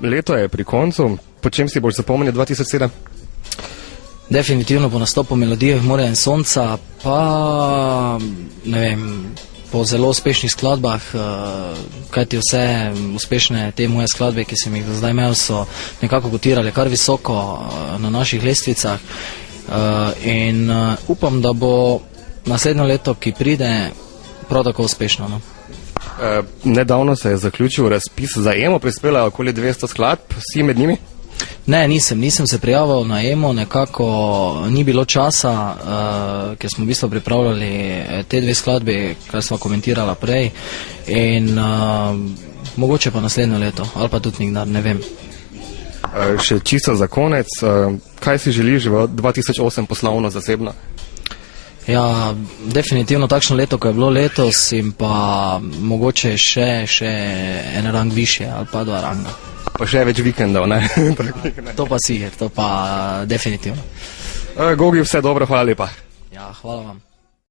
leto je pri koncu, po čem si boš zapomnil 2007? Definitivno po nastopu Melodije morja in sonca, pa ne vem, po zelo uspešnih skladbah, kajti vse uspešne te moje skladbe, ki sem jih do zdaj imel, so nekako kotirale kar visoko na naših lestvicah, in upam, da bo naslednjo leto, ki pride, prav tako uspešno. No? Nedavno se je zaključil razpis za EMO, prispela okoli 200 skladb, si med njimi? Ne, nisem se prijavil na EMO, nekako ni bilo časa, ker smo v bistvu pripravljali te dve skladbi, kar sva komentirala prej, in mogoče pa naslednjo leto, ali pa tudi nikdar, ne vem. Še čisto za konec, kaj si želiš v 2008 poslovno, zasebno? Ja, definitivno takšno leto, ko je bilo letos, in pa mogoče še en rang više, ali pa 2 ranga. Pa še več vikendov, ne? To pa siher, to pa definitivno. Gogi, vse dobro, hvala lepa. Ja, hvala vam.